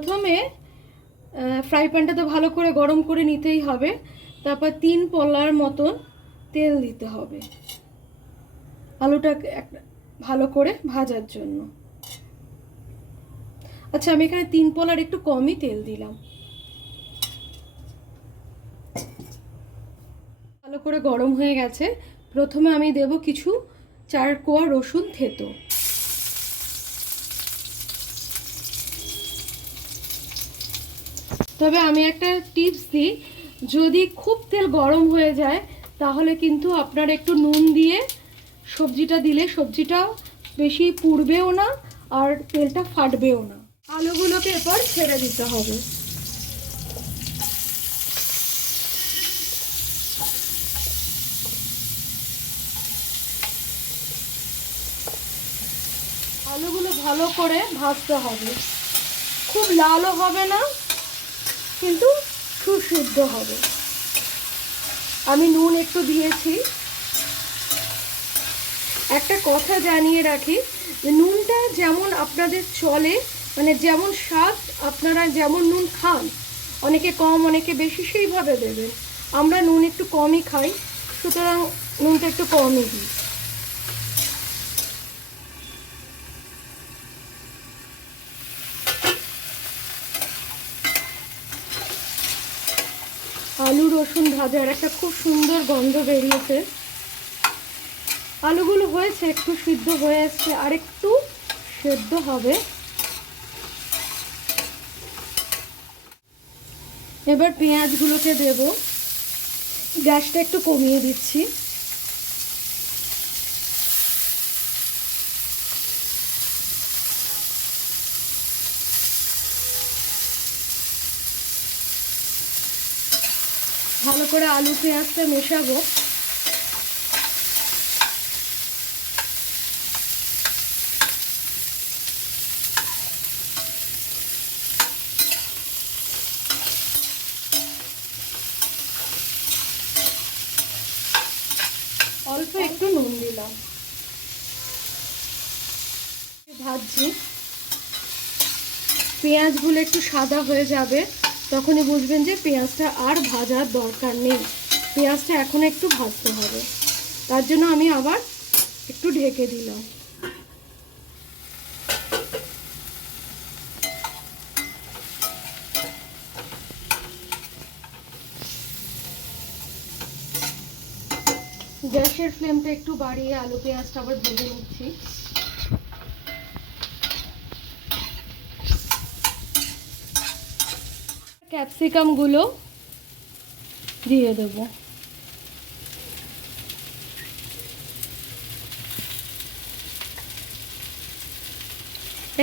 প্রথমে ফ্রাই প্যানটা তো ভালো করে গরম করে নিতেই হবে। তারপর 3 পলার মতন তেল দিতে হবে আলুটাকে ভালো করে ভাজার জন্য। আচ্ছা, আমি এখানে 3 পলার একটু কমই তেল দিলাম। ভালো করে গরম হয়ে গেছে। প্রথমে আমি দেব কিছু 4 কোয়া রসুন থেতো। তবে আমি একটা টিপস দিই, যদি খুব তেল গরম হয়ে যায় তাহলে কিন্তু আপনারা একটু নুন দিয়ে সবজিটা দিলে সবজিটা বেশি পুড়বেও না আর তেলটা ফাটবেও না। আলুগুলোকে এরপর ছেড়ে দিতে হবে। আলুগুলো ভালো করে ভাজতে হবে, খুব লালও হবে না কিন্তু সুসিদ্ধ হবে। আমি নুন একটু দিয়েছি। একটা কথা জানিয়ে রাখি, নুনটা যেমন আপনাদের চলে, মানে যেমন স্বাদ আপনারা যেমন নুন খান, অনেকে কম অনেকে বেশি, সেইভাবে দেবেন। আমরা নুন একটু কমই খাই, সুতরাং নুনটা একটু কমই দিই। আলু রসুন ভাজার একটা খুব সুন্দর গন্ধ বেরিয়েছে। আলুগুলো হয়েছে, একটু সিদ্ধ হয়ে আসছে, আর একটু সেদ্ধ হবে। এবার পেঁয়াজগুলোকে দেব। গ্যাসটা একটু কমিয়ে দিচ্ছি। ভালো করে আলু পেঁয়াজটা মেশাবো। অল্প একটু নুন দিলাম। ভাজছি, পেঁয়াজগুলো একটু সাদা হয়ে যাবে, তখনই বুঝবেন যে পেঁয়াজটা আর ভাজার দরকার নেই। পেঁয়াজটা এখন একটু ভাজতে হবে, তার জন্য আমি আবার একটু ঢেকে দিলাম। গ্যাসের ফ্লেমটা একটু বাড়িয়ে আলু পেঁয়াজটা আবার ভেজে নিচ্ছি। ক্যাপসিকামগুলো দিয়ে দেব।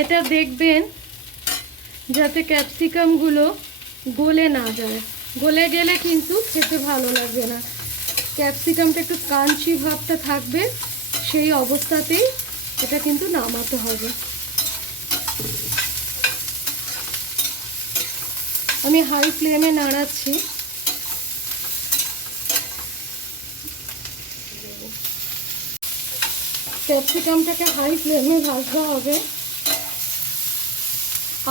এটা দেখবেন যাতে ক্যাপসিকামগুলো গলে না যায়, গলে গেলে কিন্তু খেতে ভালো লাগবে না। ক্যাপসিকামটা একটু ক্রাঞ্চি ভাবটা থাকবে, সেই অবস্থাতেই এটা কিন্তু নামাতে হবে। আমি হাই ফ্লেমে নাড়াচ্ছি। ক্যাপসিকামটাকে হাই ফ্লেমে ভাজতে হবে।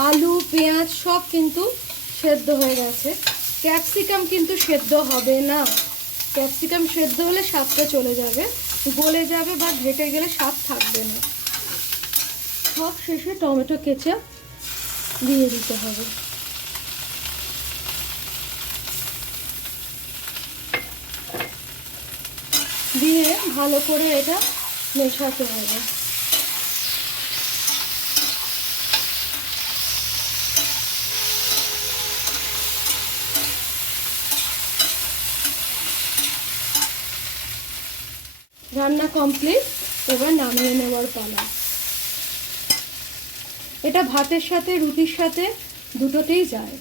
আলু পেঁয়াজ সব কিন্তু সেদ্ধ হয়ে গেছে, ক্যাপসিকাম কিন্তু সেদ্ধ হবে না। ক্যাপসিকাম সেদ্ধ হলে স্বাদটা চলে যাবে, গলে যাবে বা ঘেটে গেলে স্বাদ থাকবে না। সব শেষে টমেটো কেচাপ দিয়ে দিতে হবে। দিয়ে ভালো করে এটা মেশাতে হবে। রান্না কমপ্লিট, এবার নামিয়ে নেওয়ার পালা। এটা ভাতের সাথে রুটির সাথে দুটোতেই যায়।